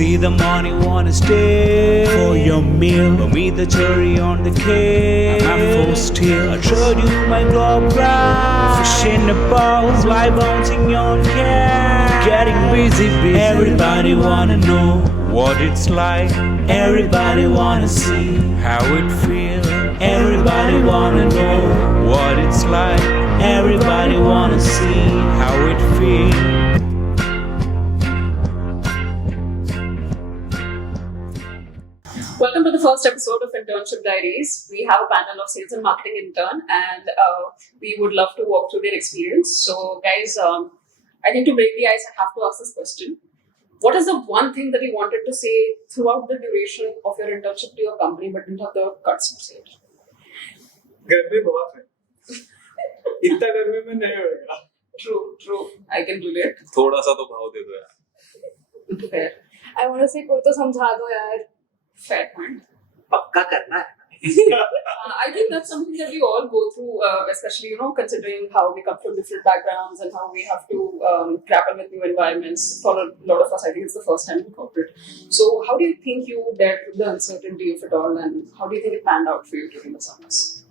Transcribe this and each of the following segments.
See the money wanna stay for your meal, but me the cherry on the cake. I'm at full steel. I showed you my globe round, fish in the bowls, live bouncing on cat. Getting busy. Everybody wanna know what it's like. Everybody wanna see how it feels. Everybody wanna know what it's like. Everybody wanna see how it feels. Welcome to the first episode of Internship Diaries. We have a panel of sales and marketing intern, and we would love to walk through their experience. So, guys, I think to break the ice, I have to ask this question. What is the one thing that you wanted to say throughout the duration of your internship to your company, but didn't have the guts to say it? गर्मी बहुत है. इतना गर्मी में नहीं होगा. True. I can relate. थोड़ा सा तो भाव दे दो यार. Fair. I want to say कोई तो समझा दो यार. Fair point. पक्का करना है. I think that's something that we all go through, especially, considering how we come from different backgrounds and how we have to grapple with new environments. For a lot of us, I think it's the first time in corporate. So how do you think you dealt with the uncertainty of it all, and how do you think it panned out for you during the summers?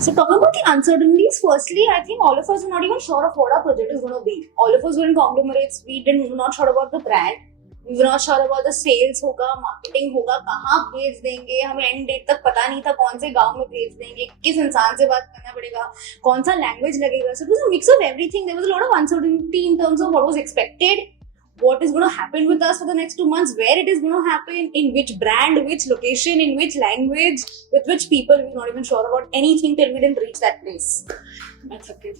So talking about the uncertainties, firstly, I think all of us were not even sure of what our project is going to be. All of us were in conglomerates. We were not sure about the brand. We were not sure about the sales होगा, marketing होगा, कहाँ भेज देंगे, हमें end date तक पता नहीं था कौन से गांव में भेज देंगे, किस इंसान से बात करना पड़ेगा, कौन सा language लगेगा. So it was a mix of everything. There was a lot of uncertainty in terms of what was expected, what is going to happen with us for the next 2 months, where it is going to happen, in which brand, which location, in which language, with which people. We were not even sure about anything till we didn't reach that place. That's okay.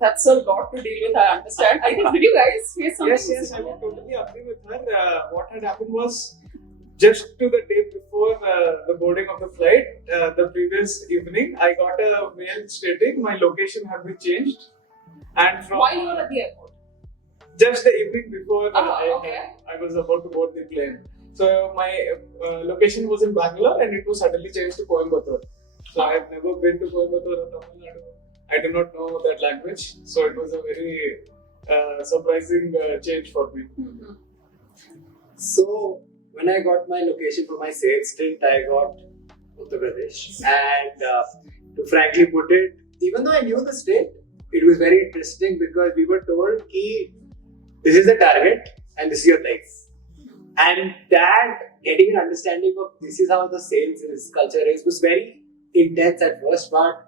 That's a lot to deal with, I understand. I think, did you guys face something? Yes, I would totally agree with her. What had happened was, just to the day before the boarding of the flight, the previous evening, I got a mail stating my location had been changed. And from While you were at the airport? Just the evening before Okay. I was about to board the plane. So my location was in Bangalore, and it was suddenly changed to Coimbatore. So I have never been to Coimbatore or Tamil Nadu. I do not know that language. So it was a very surprising change for me. Mm-hmm. So when I got my location for my sales stint, I got Uttar Pradesh. And to frankly put it, even though I knew the state, it was very interesting because we were told that this is the target and this is your life. And that getting an understanding of this is how the sales culture is was very intense at first. But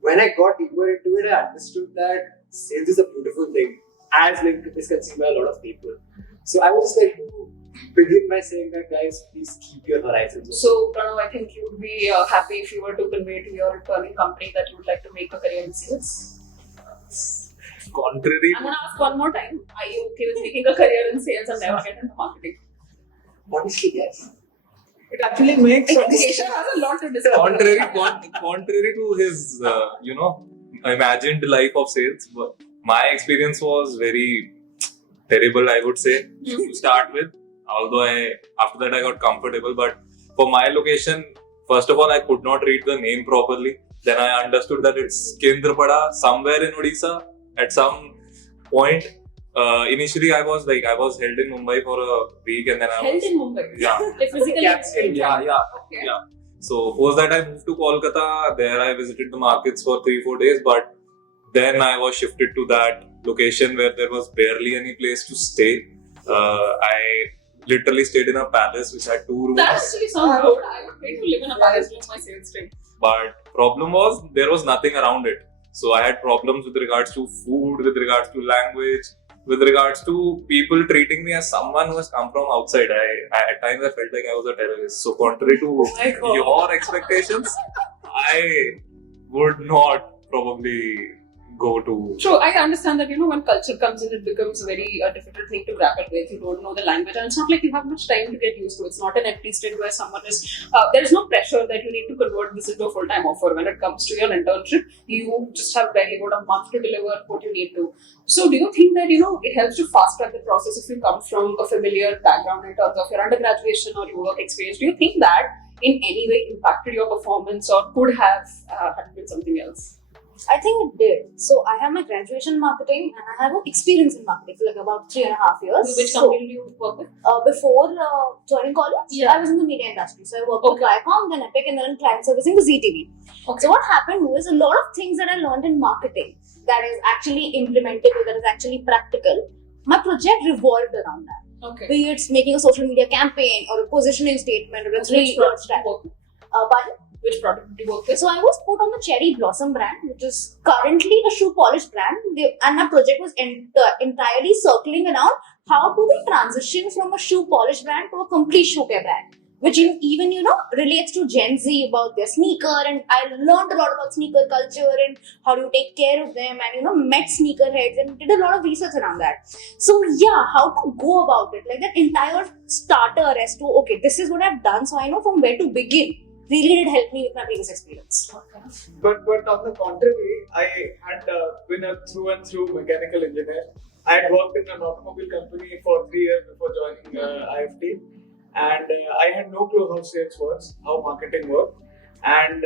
when I got deeper into it, I understood that sales is a beautiful thing, as is consumed by a lot of people. So I would just like to begin by saying that, guys, please keep your horizons open. So, Pranav, I think you would be happy if you were to convey to your returning company that you would like to make a career in sales. Contrary. I'm going to ask one more time. Are you okay with making a career in sales and never get into marketing? Honestly, yes. It actually makes I think Keshav has a lot to discuss. Contrary to his, imagined life of sales, but my experience was very terrible, I would say, to start with. Although after that I got comfortable, but for my location, first of all, I could not read the name properly. Then I understood that it's Kendrapada, somewhere in Odisha. At some point, initially I was held in Mumbai for a week, and then I Held was in Mumbai? Yeah. Like physically? Yeah. Okay. Yeah. So post that I moved to Kolkata. There I visited the markets for 3-4 days, but then I was shifted to that location where there was barely any place to stay. I literally stayed in a palace which had 2 rooms. That actually sounds good. I would pay to live in a palace during my sales trip. But problem was there was nothing around it. So I had problems with regards to food, with regards to language, with regards to people treating me as someone who has come from outside. At times I felt like I was a terrorist. So contrary to your expectations, I would not probably go to. True, I understand that, when culture comes in, it becomes a very difficult thing to grapple with. You don't know the language, and it's not like you have much time to get used to. It's not an empty stint where someone is. There is no pressure that you need to convert this into a full-time offer. When it comes to your internship, you just have barely about a month to deliver what you need to. So, do you think that it helps to fast track the process if you come from a familiar background in terms of your undergraduation or your work experience? Do you think that in any way impacted your performance or could have had been something else? I think it did. So I have my graduation in marketing and I have experience in marketing for like about 3.5 years. Which company do you work with? Before joining college, Yeah. I was in the media industry. So I worked with Viacom, then Epic, and then in client servicing with ZTV. Okay. So what happened was a lot of things that I learned in marketing that is actually implementable, that is actually practical. My project revolved around that. Okay. Be it making a social media campaign or a positioning statement or a Which 3-word product do you strategy. work with? Pardon? Which product do you work with? So I was put on the Cherry Blossom brand, which is currently the shoe polish brand. And my project was entirely circling around how do we transition from a shoe polish brand to a complete shoe care brand, which even relates to Gen Z about their sneaker. And I learned a lot about sneaker culture and how do you take care of them, and met sneakerheads and did a lot of research around that. So yeah, how to go about it, like that entire starter as to okay, this is what I've done, so I know from where to begin. Really did help me with my previous experience. But on the contrary, I had been a through and through mechanical engineer. I had worked in an automobile company for 3 years before joining IIFT, and I had no clue how sales works, how marketing works. And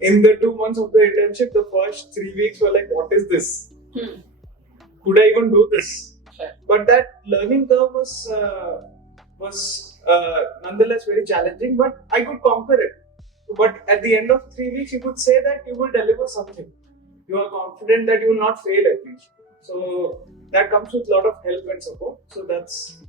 in the 2 months of the internship, the first 3 weeks were like, what is this? Could I even do this? Sure. But that learning curve was nonetheless very challenging, but I could conquer it. But at the end of 3 weeks, you could say that you will deliver something. You are confident that you will not fail at least. So that comes with a lot of help and support. So that's.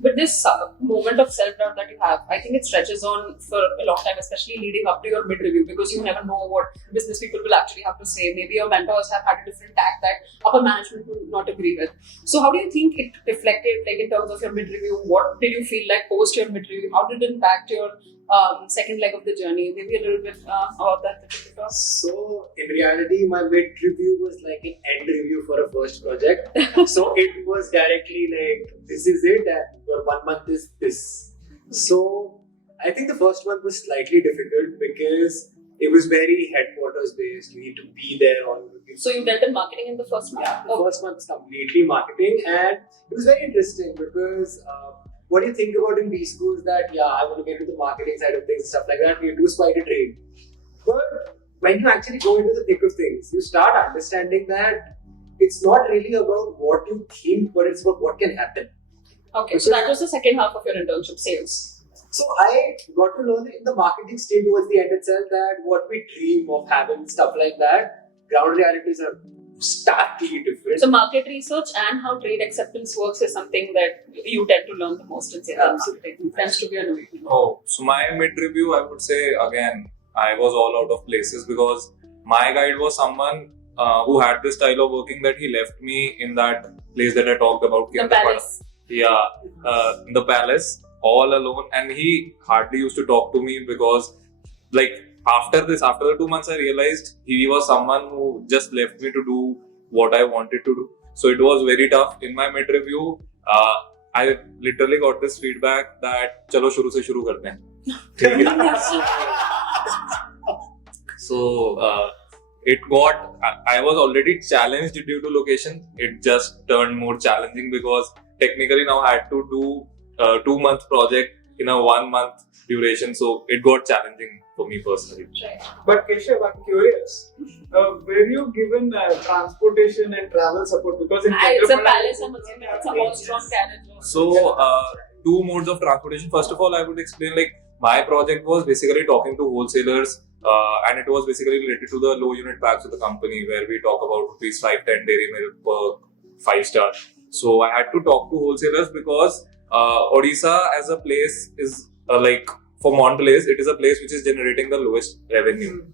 But this moment of self-doubt that you have, I think it stretches on for a long time, especially leading up to your mid-review, because you never know what business people will actually have to say. Maybe your mentors have had a different tack that upper management will not agree with. So how do you think it reflected, like in terms of your mid-review? What did you feel like post your mid-review? How did it impact your second leg of the journey? Maybe a little bit about that. So, in reality, my mid-review was like an end review for a first project. So, it was directly like, this is it, and your 1 month is this. So, I think the first month was slightly difficult because it was very headquarters based. You need to be there on. So, you dealt in marketing in the first month? Yeah, the first month was completely marketing, and it was very interesting because what do you think about in B schools that, yeah, I want to get into the marketing side of things, stuff like that, you do quite a train. But when you actually go into the thick of things, you start understanding that it's not really about what you think, but it's about what can happen. Okay, so that was the second half of your internship, sales. So I got to learn in the marketing stage towards the end itself that what we dream of having, stuff like that, ground realities are starkly different. So market research and how trade acceptance works is something that you tend to learn the most in sales. It tends to be a new. Oh, so my mid-review, I would say again, I was all out of places because my guide was someone who had this style of working that he left me in that place that I talked about. The palace. Yeah, the palace, all alone, and he hardly used to talk to me because, like, after the 2 months, I realized he was someone who just left me to do what I wanted to do. So it was very tough. In my mid-review, I literally got this feedback that chalo shuru se shuru karte hain. So I was already challenged due to location. It just turned more challenging because technically now I had to do a 2-month project in a 1-month duration. So it got challenging for me personally. But Keshav, I'm curious. Were you given transportation and travel support? Because in It's a Hyderabad, palace, I'm assuming it's a horse-drawn carriage. So 2 modes of transportation. First of all, I would explain, like, my project was basically talking to wholesalers, and it was basically related to the low unit packs of the company where we talk about rupees 5-10 dairy milk per 5-star. So I had to talk to wholesalers because Odisha as a place is like, for Mondelez, it is a place which is generating the lowest revenue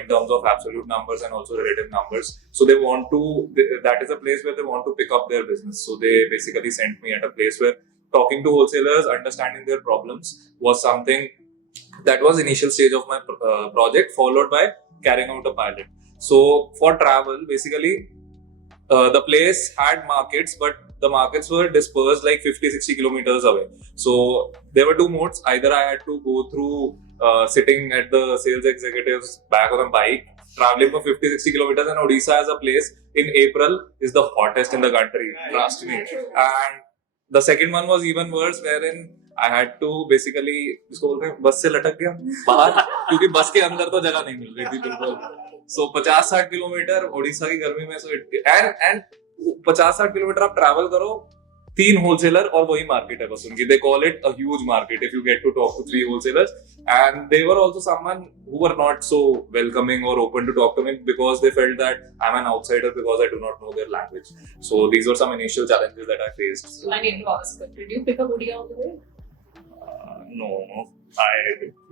in terms of absolute numbers and also relative numbers. So that is a place where they want to pick up their business. So they basically sent me at a place where talking to wholesalers, understanding their problems was something that was initial stage of my project, followed by carrying out a pilot. So for travel, basically, the place had markets, but the markets were dispersed like 50-60 kilometers away. So there were 2 modes. Either I had to go through sitting at the sales executive's back on a bike, traveling for 50-60 kilometers, and Odisha as a place in April is the hottest in the country, trust me. And the second one was even worse, wherein I had to basically, इसको बोलते हैं बस से लटक गया बाहर क्योंकि बस के अंदर तो जगह नहीं मिल रही थी बिल्कुल. So 50-60 किलोमीटर ओडिशा की गर्मी में, so it and 50-60 किलोमीटर आप travel करो, 3 wholesaler और वही market है बस उनकी. They call it a huge market if you get to talk to 3 wholesalers. And they were also someone who were not so welcoming or open to talk to me because they felt that I'm an outsider because I do not know their language. So these were some initial challenges that I faced. So I need to ask, did you pick up Odia on the way? No.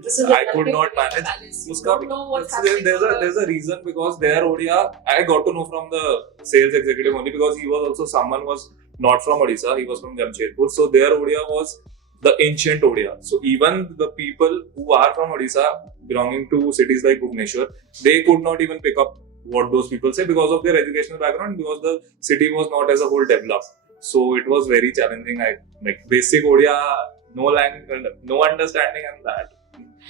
This is I could not manage. You don't know what's happening. There's a reason because their Odia, I got to know from the sales executive only because he was also someone was not from Odisha, he was from Jamshedpur. So their Odia was the ancient Odia. So even the people who are from Odisha belonging to cities like Bhubaneswar, they could not even pick up what those people say because of their educational background, because the city was not as a whole developed. So it was very challenging. Like basic Odia, no language, no understanding, and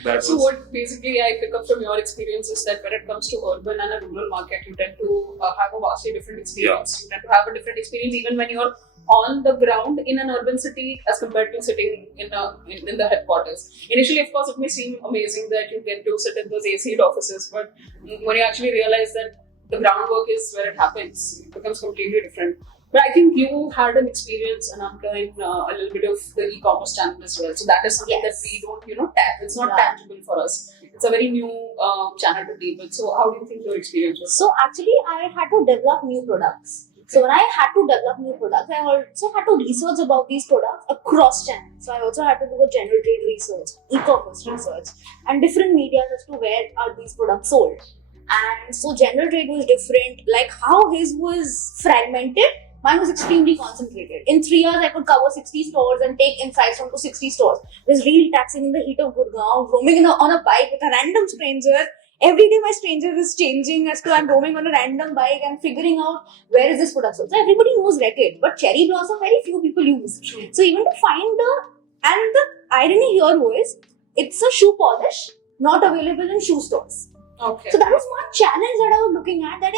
that So was. what basically I pick up from your experience is that when it comes to urban and a rural market, you tend to have a vastly different experience. You tend to have a different experience even when you're on the ground in an urban city as compared to sitting in the headquarters. Initially, of course, it may seem amazing that you get to sit in those AC offices, but when you actually realize that the groundwork is where it happens, it becomes completely different. But I think you had an experience, and I'm doing a little bit of the e-commerce channel as well. So that is something that we don't, tap. It's not tangible for us. It's a very new channel to deal with. So how do you think your experience was? So actually, I had to develop new products. So when I had to develop new products, I also had to research about these products across channels. So I also had to do a general trade research, e-commerce research, and different media as to where are these products sold. And so general trade was different. Like how his was fragmented, mine was extremely concentrated. In 3 years, I could cover 60 stores and take insights from 60 stores. It was really taxing in the heat of Gurgaon, roaming on a bike with a random stranger. Every day my stranger is changing as to I'm roaming on a random bike and figuring out where is this product sold. So everybody knows Reckitt, but cherry blossom very few people use. So even to find and the irony here was, it's a shoe polish not available in shoe stores. Okay. So that was one challenge that I was looking at, that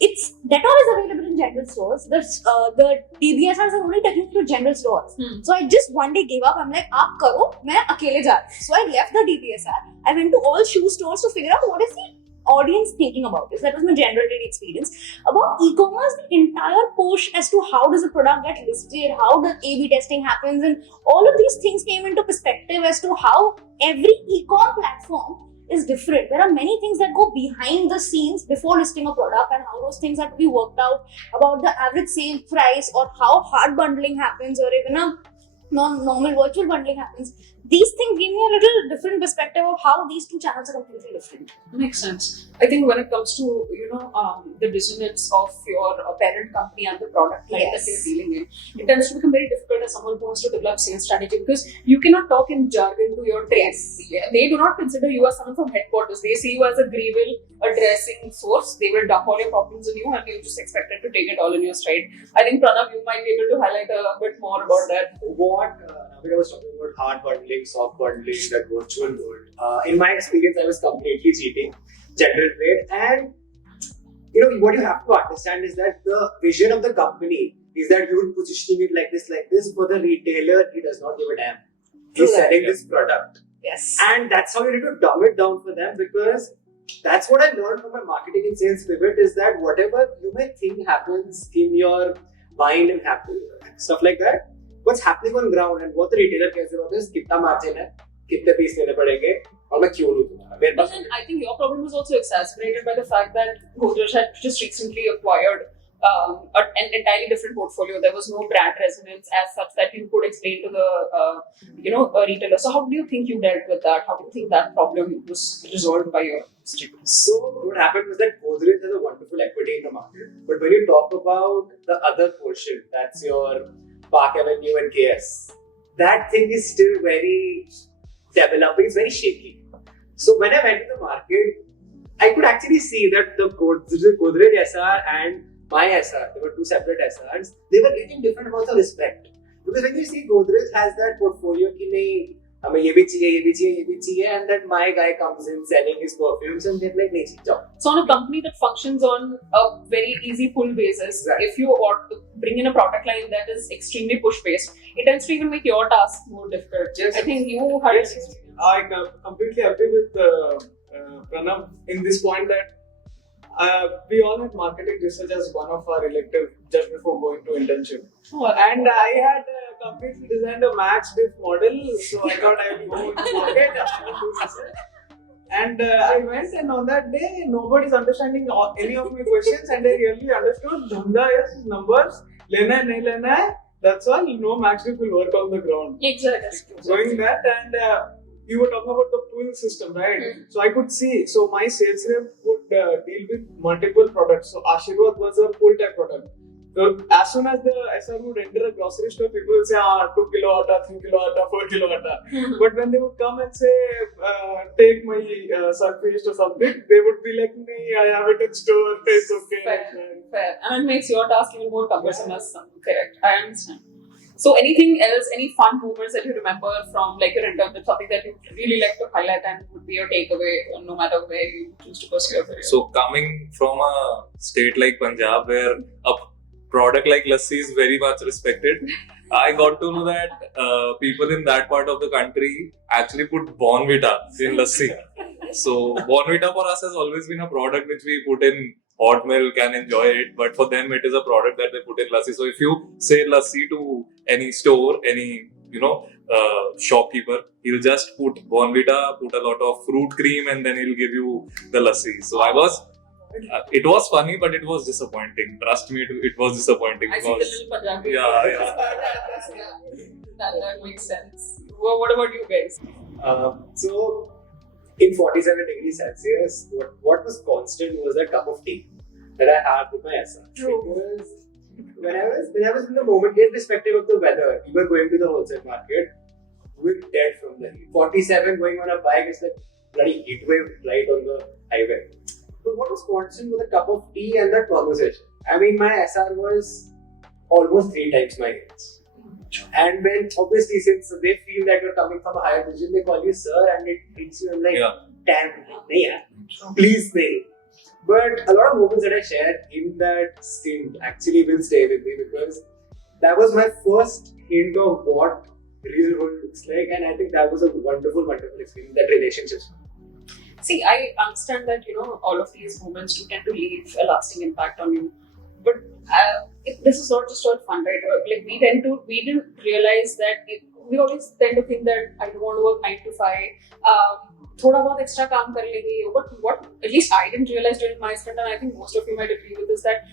it's Dettol is available in general stores. The DBSRs are only taken to general stores. So I just one day gave up. I'm like, "Aap karo, main akele ja." So I left the DBSR. I went to all shoe stores to figure out what is the audience thinking about this. That was my general trade experience. About e-commerce, the entire push as to how does a product get listed, how the A/B testing happens, and all of these things came into perspective as to how every e-com platform is different. There are many things that go behind the scenes before listing a product, and how those things have to be worked out about the average sale price, or how hard bundling happens, or even a normal virtual bundling happens. These things give me a little different perspective of how these two channels are completely different. Makes sense. I think when it comes to the dissonance of your parent company and the product line that they're dealing in, it tends to become very difficult as someone who wants to develop sales strategy, because you cannot talk in jargon to your trades. They do not consider you as someone from headquarters. They see you as a gruel, a dressing source. They will dump all your problems on you, and you just expected to take it all in your stride. I think Pranav, you might be able to highlight a bit more about that. What Navika was talking about, hard bundling, soft bundling, that virtual world. In my experience, I was completely cheating general trade, and what you have to understand is that the vision of the company is that you would positioning it like this. For the retailer, he does not give a damn. He's selling this product. Yes. And that's how you need to dumb it down for them, because that's what I learned from my marketing and sales pivot, is that whatever you may think happens in your mind and happen, stuff like that, what's happening on ground and what the retailer cares about is कितना margin है, कितने piece लेने पड़ेंगे, और मैं क्यों लूँ तुम्हारा. But then I think your problem was also exacerbated by the fact that Godrej had just recently acquired an entirely different portfolio. There was no brand resonance as such that you could explain to the a retailer. So how do you think you dealt with that? How do you think that problem was resolved by your students? So what happened was that Godrej has a wonderful equity in the market, but when you talk about the other portion, that's your Park Avenue and KS, that thing is still very developing. It's very shaky. So when I went to the market, I could actually see that the Godrej SR and my SR, they were two separate SRs, they were getting different amounts of respect. Because when you see Godrej has that portfolio ki nahi, हमें ये भी चाहिए, and then my guy comes in selling his perfumes and they're like, nahi chahiye. So on a company that functions on a very easy pull basis, if you bring in a product line that is extremely push based, it tends to even make your task more difficult. Yes. I think you had I completely agree with Pranav, in this point that we all had marketing research as one of our elective just before going to internship. And I had completely designed a matched model, so I thought I would go to market and I would do research. And I went, and on that day, nobody's understanding any of my questions, and I really understood dhanda is numbers, lena hai, nahi lena hai, that's all. No match will work on the ground. Exactly. Going that, and you were talking about the pull system, right? So I could see, so my sales rep would deal with multiple products. So Ashirwad was a pull type product. So as soon as the SR would enter a grocery store, people would say, 2 kilo atta, 3 kilo atta, 4 kilo atta. But when they would come and say, take my surface or something, they would be like, nee, I have it in store, it's okay. Fair. And it makes your task even more cumbersome as some. Correct. I understand. So anything else, any fun moments that you remember from like your internship, something that you really like to highlight and would be your takeaway no matter where you choose to pursue your career? So coming from a state like Punjab where a product like lassi is very much respected, I got to know that people in that part of the country actually put Bonvita in lassi. So Bonvita for us has always been a product which we put in hot milk and enjoy it, but for them it is a product that they put in lassi. So if you say lassi to any store, any shopkeeper, he'll just put Bonvita, put a lot of fruit cream, and then he'll give you the lassi. So it was funny, but it was disappointing. Trust me, it was disappointing. I see the little Punjabi. Yeah. That makes sense. Well, what about you guys? So, in 47 degrees Celsius, what was constant was that cup of tea that I had with my SR. True. Because when I was in the moment, irrespective of the weather, we were going to the wholesale market, we were dead from the heat. 47 going on a bike is like bloody heat wave right on the highway. But what was constant was a cup of tea and that conversation. I mean, my SR was almost 3 times my age. And when, obviously, since they feel that you're coming from a higher position, they call you sir, and it hits you like, damn, please stay. But a lot of moments that I shared in that stint actually will stay with me because that was my first hint of what real world looks like, and I think that was a wonderful, wonderful experience, that relationships. See, I understand that, all of these moments do tend to leave a lasting impact on you. But this is not just all fun, right? Like we didn't realize that we always tend to think that I don't want to work 9 to 5. Thoda bahut extra kaam kar lenge. But what at least I didn't realize during my stint, and I think most of you might agree with this, that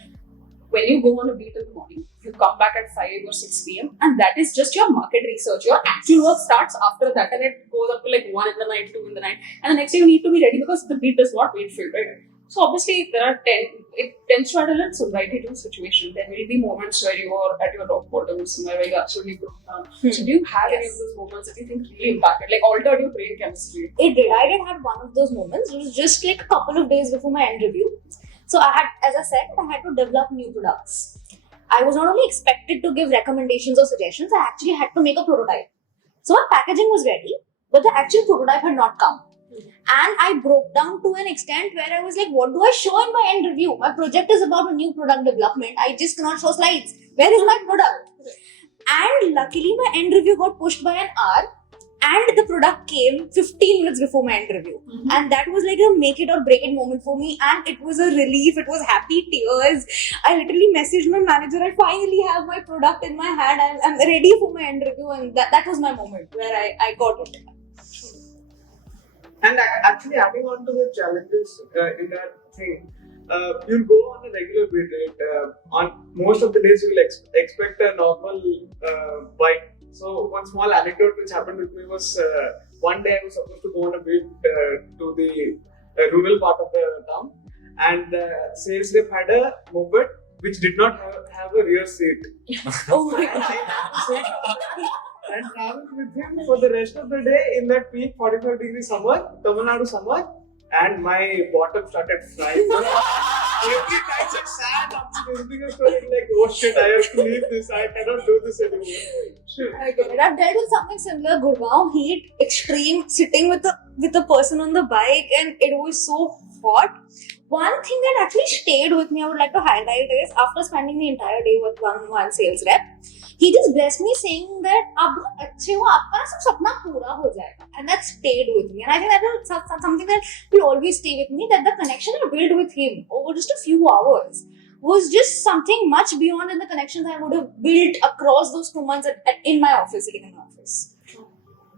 when you go on a beat in the morning, you come back at 5 or 6 p.m. and that is just your market research. Your actual work starts after that, and it goes up to like 1 in the night, 2 in the night, and the next day you need to be ready because the beat does not wait for you, right? So obviously it tends to add a little sobriety to the situation. There will be moments where you are at your rock bottom, somewhere where you absolutely broke down. So do you have any of those moments that you think really impacted, like altered your brain chemistry? It did. I did have one of those moments. It was just like a couple of days before my end review. So I had to develop new products. I was not only expected to give recommendations or suggestions, I actually had to make a prototype. So my packaging was ready, but the actual prototype had not come. And I broke down to an extent where I was like, what do I show in my end review? My project is about a new product development. I just cannot show slides. Where is my product? And luckily my end review got pushed by an hour. And the product came 15 minutes before my end review. And that was like a make it or break it moment for me. And it was a relief. It was happy tears. I literally messaged my manager. I finally have my product in my hand. I'm ready for my end review. And that was my moment where I got it. And actually adding on to the challenges in that thing, you'll go on a regular beat, right? On most of the days you'll expect a normal bite. So one small anecdote which happened with me was one day I was supposed to go on a beat to the rural part of the town, and the sales rep had a moped which did not have a rear seat. Oh my god. And traveled with him for the rest of the day in that peak 45-degree summer, Tamil Nadu summer, and my bottom started frying. Every time I sat up to the story, like, oh shit, I have to leave this, I cannot do this anymore. I get it. I've dealt with something similar. Gurgaon heat, extreme, sitting with a person on the bike, and it was so hot. One thing that actually stayed with me, I would like to highlight is after spending the entire day with one sales rep, he just blessed me saying that "आप बहुत अच्छे हो, आपका ना सब सपना पूरा हो जाएगा," and that stayed with me. And I think that was something that will always stay with me. That the connection I built with him over just a few hours was just something much beyond than the connections I would have built across those 2 months in my office, sitting in my office.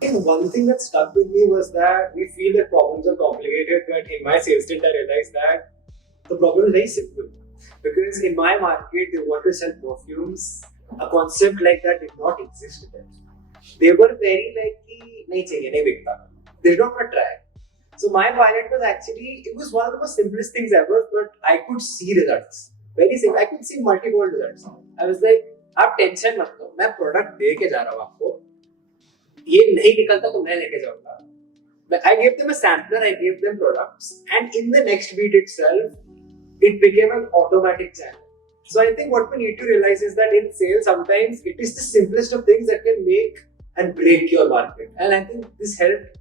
I think one thing that stuck with me was that we feel that problems are complicated, but in my sales stint, I realized that the problem is very simple. Because in my market, they want to sell perfumes. A concept like that did not exist with them. They were very like, nahi chahiye, nahi bikta. They did not want to try. So my pilot was actually, it was one of the most simplest things ever, but I could see results. Very simple. I could see multiple results. I was like, आप tension मत लो, मैं product दे के जा रहा हूँ आपको, ये नहीं निकलता तो मैं लेके जाऊंगा. But I gave them a sampler, I gave them products, and in the next beat itself, it became an automatic channel. So I think what we need to realize is that in sales, sometimes it is the simplest of things that can make and break your market. And I think this helped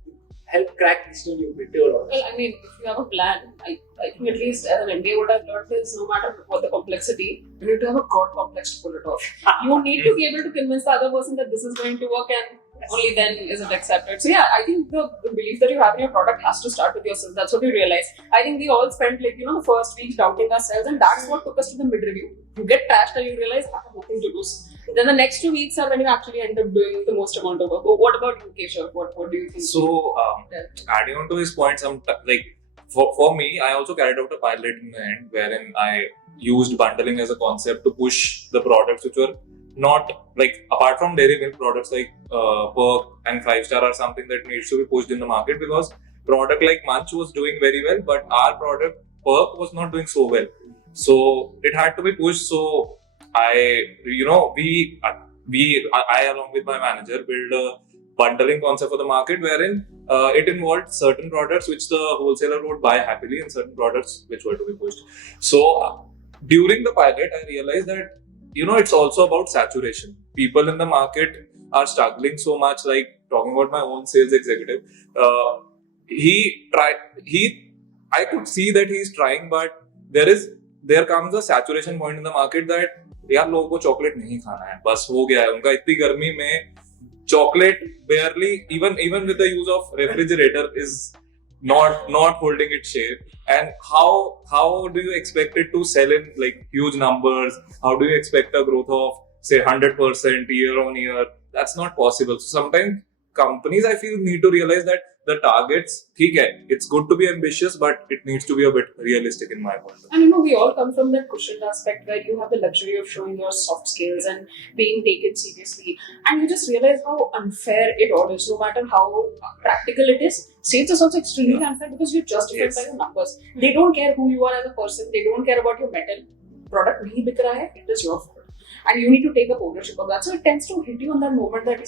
crack this new bit a lot. Well, I mean, if you have a plan, I think at least as an MBA, what I've learned is no matter what the complexity, you need to have a God complex to pull it off. You need to be able to convince the other person that this is going to work, and only then is it accepted. So yeah, I think the belief that you have in your product has to start with yourself. That's what we realized. I think we all spent the first week doubting ourselves, and that's what took us to the mid-review. You get trashed and you realize I have nothing to lose. Then the next 2 weeks are when you actually end up doing the most amount of work. But what about you, Keshav? What do you think? So, adding on to his point, for me, I also carried out a pilot in the end wherein I used bundling as a concept to push the products which were not apart from dairy milk products like Perk and 5-star are something that needs to be pushed in the market, because product like Munch was doing very well, but our product Perk was not doing so well. So it had to be pushed. So I along with my manager build a bundling concept for the market wherein it involved certain products which the wholesaler would buy happily and certain products which were to be pushed. So during the pilot, I realized that it's also about saturation. People in the market are struggling so much. Like talking about my own sales executive, I could see that he's trying, but there comes a saturation point in the market that यार लोगों को chocolate नहीं खाना है, बस हो गया है उनका. इतनी गर्मी में chocolate barely even with the use of refrigerator is not holding its shape. And how do you expect it to sell in huge numbers? How do you expect a growth of say 100% year on year? That's not possible. So sometimes companies, I feel, need to realize that the targets, it's good to be ambitious, but it needs to be a bit realistic in my point. And we all come from that cushioned aspect where you have the luxury of showing your soft skills and being taken seriously, and you just realize how unfair it all is. No matter how practical it is, sales is also extremely unfair because you're justified by your numbers. They don't care who you are as a person. They don't care about your metal. Product nahi bik raha hai, it is your fault, and you need to take up ownership of that. So it tends to hit you on that moment that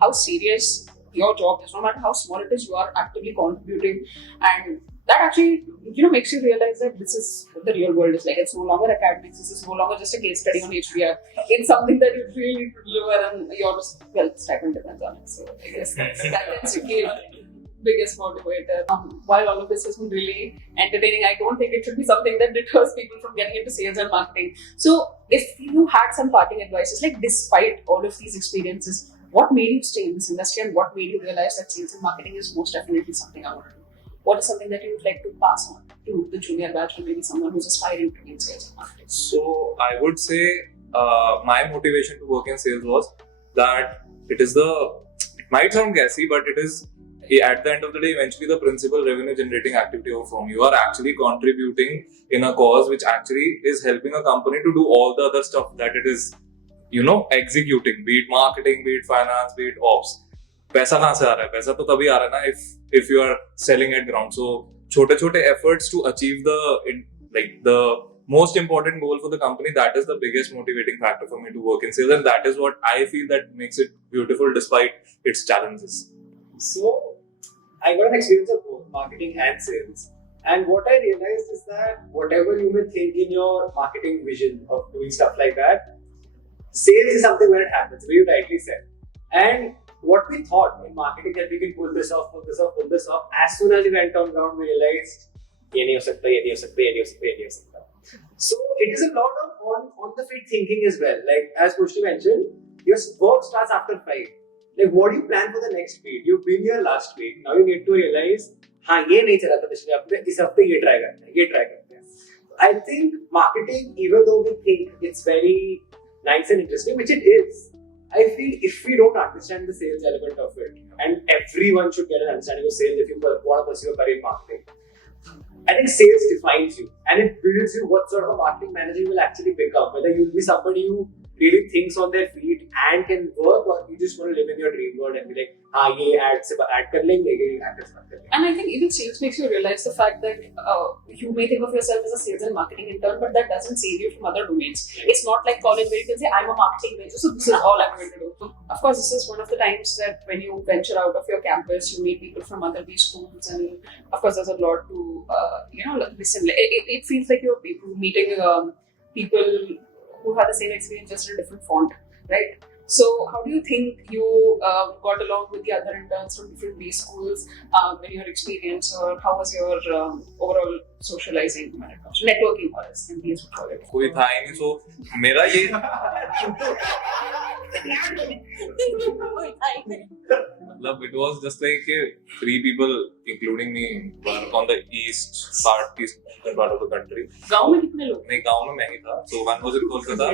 how serious your job is. No matter how small it is, you are actively contributing, and that actually makes you realize that this is what the real world is like. It's no longer academics. This is no longer just a case study on HBR. It's something that you really need to deliver, and your stipend depends on it. So I guess that's really biggest motivator. While all of this has been really entertaining, I don't think it should be something that deters people from getting into sales and marketing. So if you had some parting advices, despite all of these experiences, what made you stay in this industry, and what made you realize that sales and marketing is most definitely something I want to do? What is something that you would like to pass on to the junior batch or maybe someone who's aspiring to be in sales and marketing? So I would say my motivation to work in sales was that it might sound gassy, but it is at the end of the day eventually the principal revenue generating activity of a firm. You are actually contributing in a cause which actually is helping a company to do all the other stuff that it is executing, be it marketing, be it finance, be it ops. पैसा कहाँ से आ रहा है? पैसा तो तभी आ रहा है ना if you are selling at ground. So छोटे efforts to achieve the most important goal for the company, that is the biggest motivating factor for me to work in sales, and that is what I feel that makes it beautiful despite its challenges. So I got an experience of both marketing and sales, and what I realized is that whatever you may think in your marketing vision of doing stuff like that, sales is something where it happens, where you rightly said. And what we thought in marketing that we can pull this off, as soon as we went on ground, we realized ये नहीं हो सकता, ये नहीं हो सकता, ये नहीं हो सकता, ये नहीं हो सकता. So it is a lot of on the feet thinking as well. Like as Pushti mentioned, your work starts after 5. Like what do you plan for the next week? You've been here last week. Now you need to realize, हाँ ये नहीं चला था पिछले हफ्ते, इस हफ्ते ये try करते हैं, ये try करते हैं. I think marketing, even though we think it's very nice and interesting, which it is, I feel if we don't understand the sales element of it, and everyone should get an understanding of sales if you want to pursue a career in marketing. I think sales defines you and it builds you what sort of a marketing manager you will actually become. Whether you'll be somebody who really thinks on their feet and can work, or you just want to live in your dream world and be like, हाँ ये ad कर लेंगे, ये ad कर लेंगे. And I think even sales makes you realize the fact that you may think of yourself as a sales and marketing intern, but that doesn't save you from other domains. It's not like college where you can say, I'm a marketing major, so this is all I'm going to do. So, of course, this is one of the times that when you venture out of your campus, you meet people from other B schools, and of course, there's a lot to listen. It feels like you're meeting people who have the same experience just in a different font, right? So, how do you think you got along with the other interns from different B schools in your experience, or how was your overall socializing when it comes to networking, or as MBAs would call it? कोई था ही नहीं, so मेरा ये मतलब it was just like 3 people including me were on the eastern part of the country. गांव में कितने लोग? नहीं, गांव में मैं ही था. So one was in Kolkata.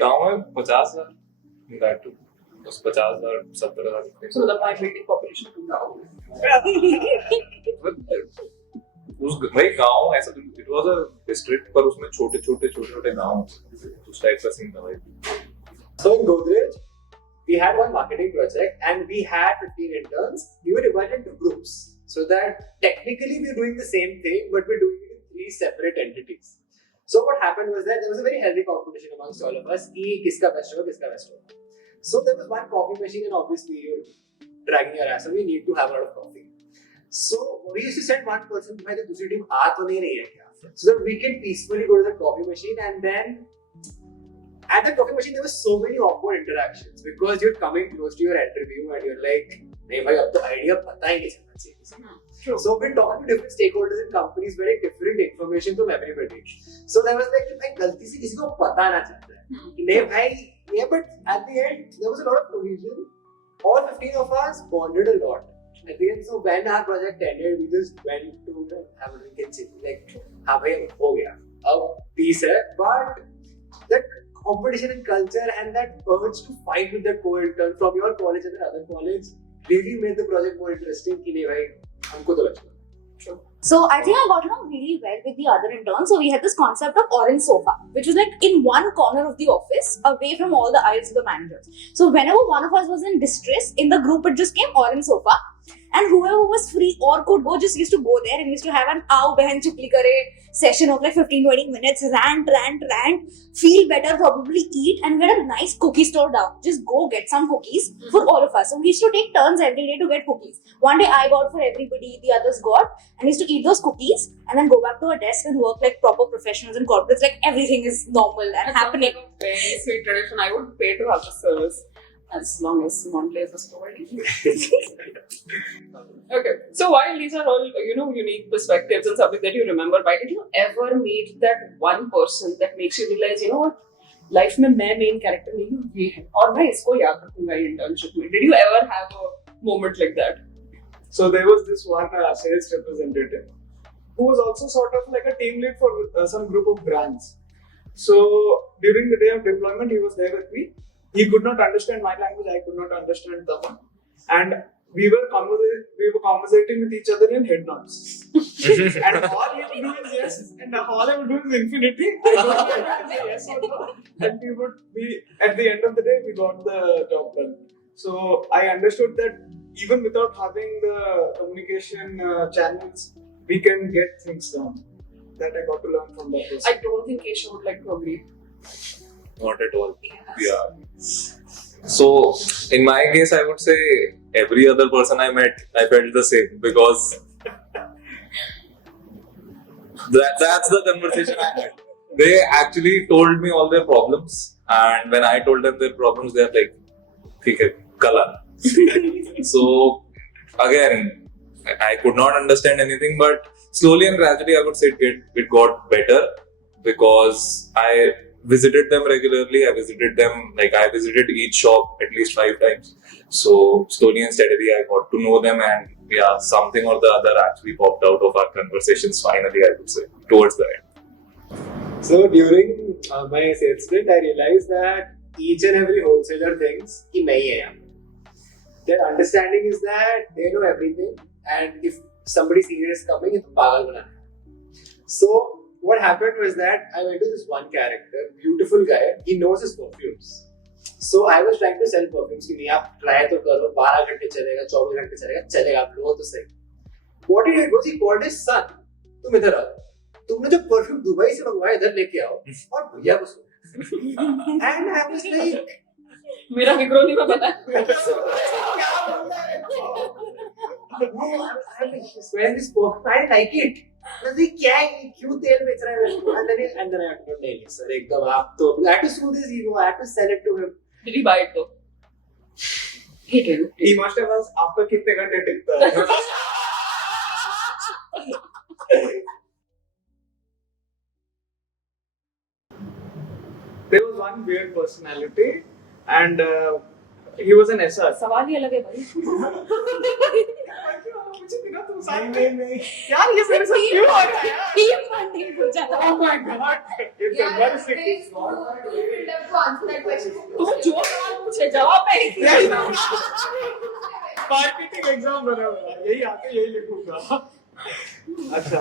गांव में 50,000 that too. बस 50,000 70,000. So the migrating population to गांव. उस भाई गांव ऐसा it was a district पर उसमें छोटे गांव उस टाइप का सीन था भाई. So in Godrej, we had one marketing project and we had 15 interns. We were divided into groups so that technically we're doing the same thing, but we're doing it in 3 separate entities. So what happened was that there was a very healthy competition amongst all of us. Kiska best hoga. So there was one coffee machine, and obviously you're dragging your ass, so we need to have a lot of coffee. So we used to send one person to the other team, so that we can peacefully go to the coffee machine, and then at the coffee machine there were so many awkward interactions because you're coming close to your interview and you're like, "Nahi bhai, ab to idea pata hi nahi chalna chahiye." True. So we're talking to different stakeholders in companies, very different information from everybody. So there was like, "Bhai, galti se kisi ko pata na chalta hai." Nahi bhai, yeah, but at the end there was a lot of cohesion. All 15 of us bonded a lot. At the end, so when our project ended, we just went to have a drink and chill. Like, हाँ भाई हो गया, अब peace है. But that competition and culture and that urge to fight with that co-intern from your college and the other college really made the project more interesting. कि नहीं भाई हमको तो अच्छा. True. So I think I got along really well with the other interns. So we had this concept of orange sofa, which was like in one corner of the office, away from all the aisles of the managers. So whenever one of us was in distress, in the group it just came orange sofa, and whoever was free or could go just used to go there and used to have an "Aao behan chupli kare" session of like 15-20 minutes, rant, feel better, probably eat, and we had a nice cookie store down. Just go get some cookies for all of us. So we used to take turns every day to get cookies. One day I got for everybody, the others got, and we used to eat those cookies and then go back to our desk and work like proper professionals and corporates, like everything is normal and happening. Like a very sweet tradition. I would pay to have the service as long as Mondelez was providing. Okay, so while these are all unique perspectives and something that you remember, why did you ever meet that one person that makes you realize, you know what, life में मैं main character नहीं हूँ, ये है और मैं इसको याद रखूँगा internship में? Did you ever have a moment like that? So there was this one sales representative who was also sort of like a team lead for some group of brands. So during the day of deployment, he was there with me. He could not understand my language, I could not understand the one. And we were conversating with each other in head nods. And all he would do is yes, and all I would do is infinity. I don't say yes or no. And we would be, at the end of the day, we got the job done. So I understood that even without having the communication channels, we can get things done. That I got to learn from that person. I don't think Keshav would like to agree. Not at all. Yeah. So, in my case, I would say every other person I met, I felt the same because that's the conversation I had. They actually told me all their problems And when I told them their problems, they're like, "ठीक है, कल आना." So again, I could not understand anything, but slowly and gradually, I would say it got better because I visited them regularly. I visited each shop at least 5 times. So slowly and steadily, I got to know them, and yeah, something or the other actually popped out of our conversations. Finally, I would say towards the end. So during my sales stint, I realized that each and every wholesaler thinks कि मैं ही है यहाँ पे. Their understanding is that they know everything, and if somebody senior is coming, it's पागल बनाना. So what happened was that I went to this one character, beautiful guy. He knows his perfumes. So I was trying to sell perfumes कि नहीं आप try तो करो, 12 घंटे चलेगा, 24 घंटे चलेगा, आप लो तो सही. What he did was he called his son. तुम इधर आओ. तुमने जो परफ्यूम दुबई से मंगवाया इधर लेके आओ और भैया को सुनो. And I was like, मेरा विक्रोनी में पता है. When this perfume, I like it. मैं तो क्या है, क्यों तेल बेच रहा है मेरे को? And then I told नहीं sir, एकदम आप तो I had to soothe his ego. I had to sell it to him. Did he buy it though? He did. He must have asked आपका कितने घंटे टिकता है. There was one weird personality, and he was an SR. सवाल ही अलग है भाई. नहीं. यार ये मेरे साथ क्यों हो रहा है यार? Team funding पूछा था. Oh my god! It's embarrassing. तुम जो सवाल पूछे जवाब है. मार्केटिंग एग्जाम बना हुआ है. यही आके यही लिखूंगा. अच्छा.